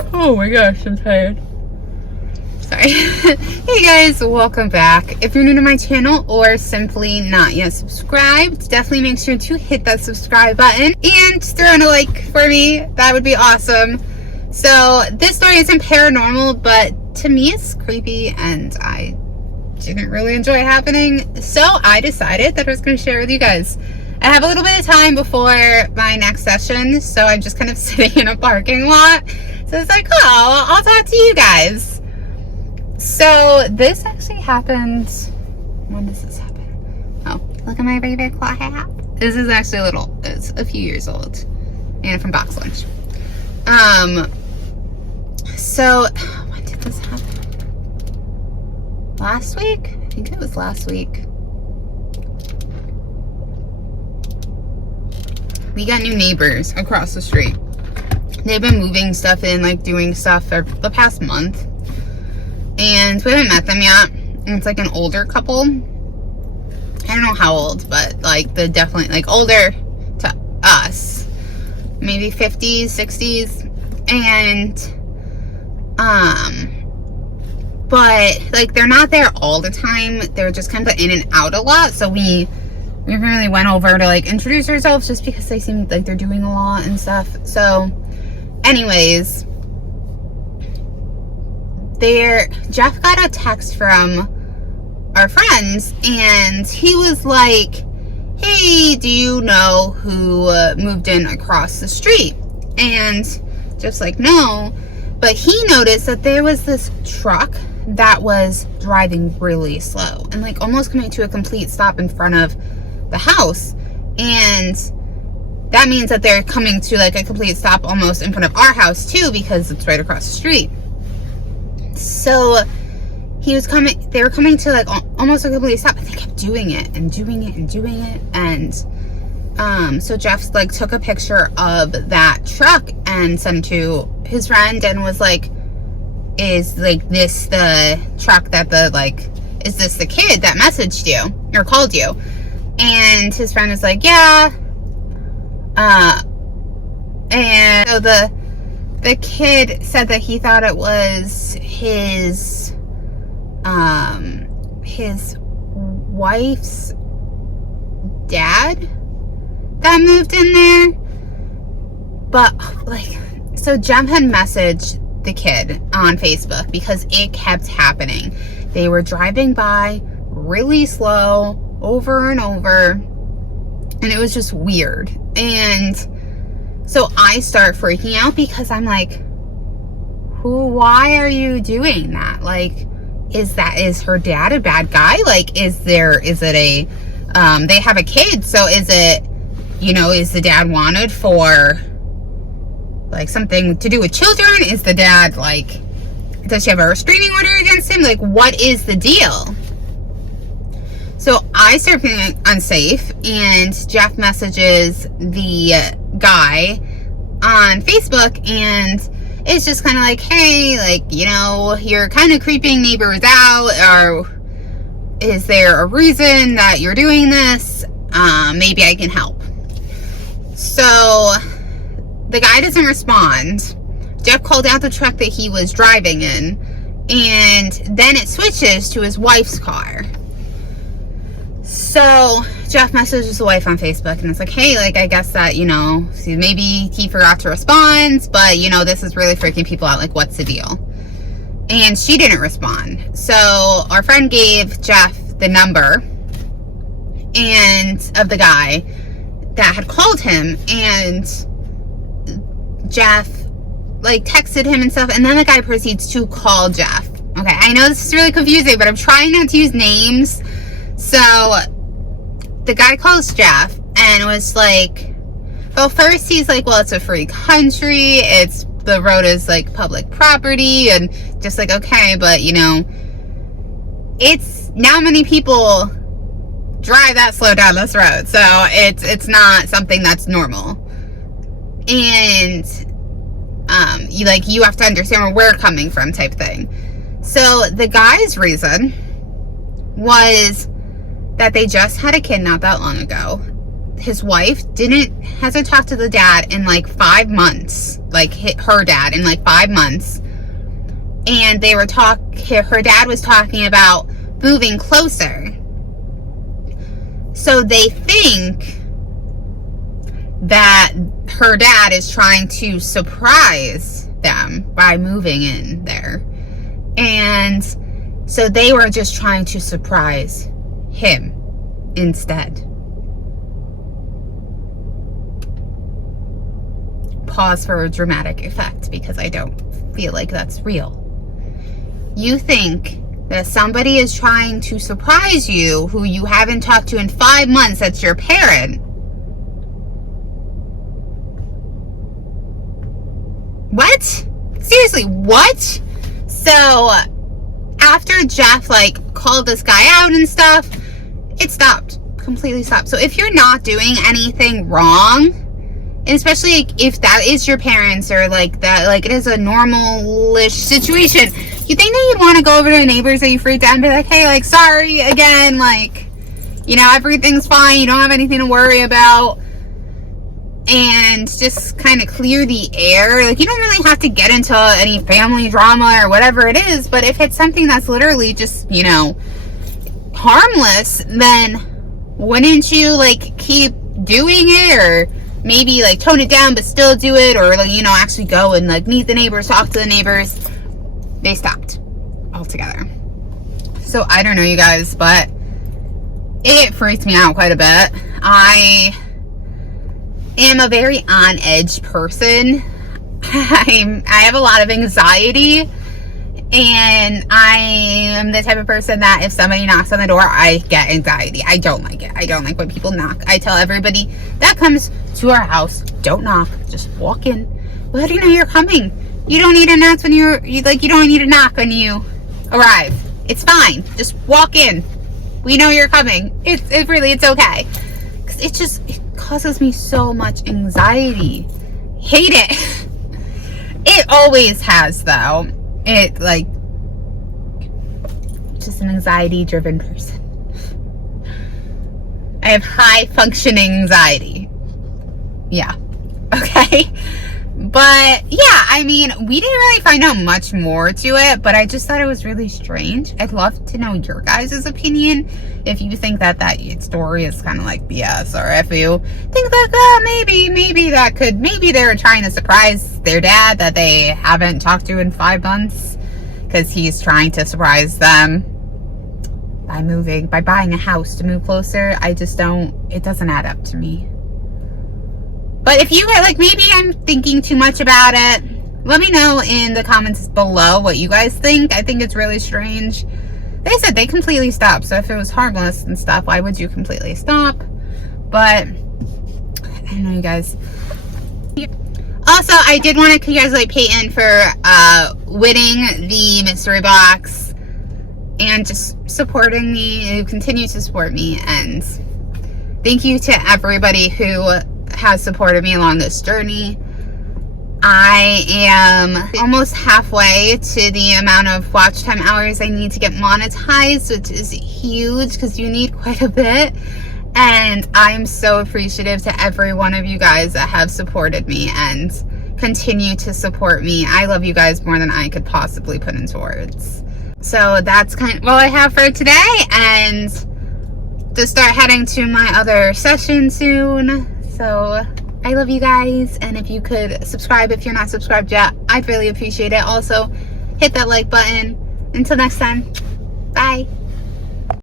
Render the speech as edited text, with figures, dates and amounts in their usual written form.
Oh my gosh, I'm tired. Sorry. Hey guys, welcome back. If you're new to my channel or simply not yet subscribed, definitely make sure to hit that subscribe button and throw in a like for me. That would be awesome. So this story isn't paranormal, but to me it's creepy and I didn't really enjoy it happening. So I decided that I was going to share with you guys. I have a little bit of time before my next session, so I'm just kind of sitting in a parking lot. So it's like, oh, I'll talk to you guys. So this actually happened, when does this happen? Oh, look at my Ravenclaw hat. This is actually it's a few years old. And from Box Lunch. So when did this happen? Last week? I think it was last week. We got new neighbors across the street. They've been moving stuff in, like doing stuff for the past month. And we haven't met them yet. And it's like an older couple. I don't know how old, but like they're definitely like older to us. Maybe 50s, 60s. And but like they're not there all the time. They're just kind of in and out a lot. So we really went over to like introduce ourselves just because they seem like they're doing a lot and stuff. So anyways, Jeff got a text from our friends and he was like, hey, do you know who moved in across the street? And just like, no. But he noticed that there was this truck that was driving really slow and like almost coming to a complete stop in front of the house. And that means that they're coming to like a complete stop almost in front of our house too, because it's right across the street. So they were coming to like almost a complete stop, but they kept doing it and doing it and doing it. And so Jeff like took a picture of that truck and sent it to his friend and was like, is like this the truck that is this the kid that messaged you or called you? And his friend was like, yeah. And so the kid said that he thought it was his wife's dad that moved in there. But like, so Jem had messaged the kid on Facebook because it kept happening. They were driving by really slow over and over, and it was just weird. And so I start freaking out because I'm like, why are you doing that? Like, is her dad a bad guy? Like, they have a kid, so is it, is the dad wanted for like something to do with children? Is the dad like, does she have a restraining order against him? Like, what is the deal? So I start feeling unsafe, and Jeff messages the guy on Facebook, and it's just kind of like, hey, like, you're kind of creeping neighbors out, or is there a reason that you're doing this? Maybe I can help. So the guy doesn't respond. Jeff called out the truck that he was driving in, and then it switches to his wife's car. So Jeff messages the wife on Facebook, and it's like, hey, like, I guess that, maybe he forgot to respond, but, this is really freaking people out. Like, what's the deal? And she didn't respond. So our friend gave Jeff the number of the guy that had called him, and Jeff like texted him and stuff, and then the guy proceeds to call Jeff. Okay, I know this is really confusing, but I'm trying not to use names. So the guy calls Jeff and was like, well, first he's like, well, it's a free country, the road is like public property, and just like, okay, but it's not many people drive that slow down this road, so it's not something that's normal. And you have to understand where we're coming from, type thing. So the guy's reason was that they just had a kid not that long ago. his wife hasn't talked to the dad in like 5 months, like her dad in like 5 months. And her dad was talking about moving closer. So they think that her dad is trying to surprise them by moving in there. And so they were just trying to surprise him instead. Pause for a dramatic effect, because I don't feel like that's real. You think that somebody is trying to surprise you who you haven't talked to in 5 months, that's your parent. What? Seriously, what? So after Jeff like called this guy out and stuff, it stopped. Completely stopped. So if you're not doing anything wrong, and especially like, if that is your parents, or like that, like it is a normal-ish situation, you think that you'd want to go over to the neighbors that you freaked out and be like, hey, like, sorry again, like, you know, everything's fine, you don't have anything to worry about, and just kind of clear the air. Like, you don't really have to get into any family drama or whatever it is, but if it's something that's literally just, you know, harmless, then wouldn't you like keep doing it, or maybe like tone it down but still do it, or like, you know, actually go and like meet the neighbors, talk to the neighbors? They stopped altogether. So I don't know, you guys, but it freaked me out quite a bit. I am a very on edge person. I have a lot of anxiety, and I am the type of person that if somebody knocks on the door, I get anxiety. I don't like it. I don't like when people knock. I tell everybody that comes to our house, don't knock, just walk in. Well, how do you know you're coming? You don't need to knock when you don't need to knock when you arrive. It's fine. Just walk in. We know you're coming. It's okay. 'Cause it causes me so much anxiety. Hate it. It always has, though. It, like, just an anxiety-driven person. I have high-functioning anxiety. Yeah. Okay? But, yeah, I mean, we didn't really find out much more to it, but I just thought it was really strange. I'd love to know your guys' opinion. If you think that story is kind of like BS, or if you think that, maybe they were trying to surprise their dad that they haven't talked to in 5 months, because he's trying to surprise them by buying a house to move closer. It doesn't add up to me. But if you get, like, maybe I'm thinking too much about it, let me know in the comments below what you guys think. I think it's really strange. They said they completely stopped, so if it was harmless and stuff, why would you completely stop? But, I don't know, you guys. Also, I did want to congratulate Peyton for winning the mystery box and just supporting me, who continues to support me. And thank you to everybody who has supported me along this journey. I am almost halfway to the amount of watch time hours I need to get monetized, which is huge because you need quite a bit. And I'm so appreciative to every one of you guys that have supported me and continue to support me. I love you guys more than I could possibly put into words. So that's kind of all I have for today, and to start heading to my other session soon. So I love you guys, and if you could subscribe if you're not subscribed yet, I'd really appreciate it. Also, hit that like button. Until next time, bye.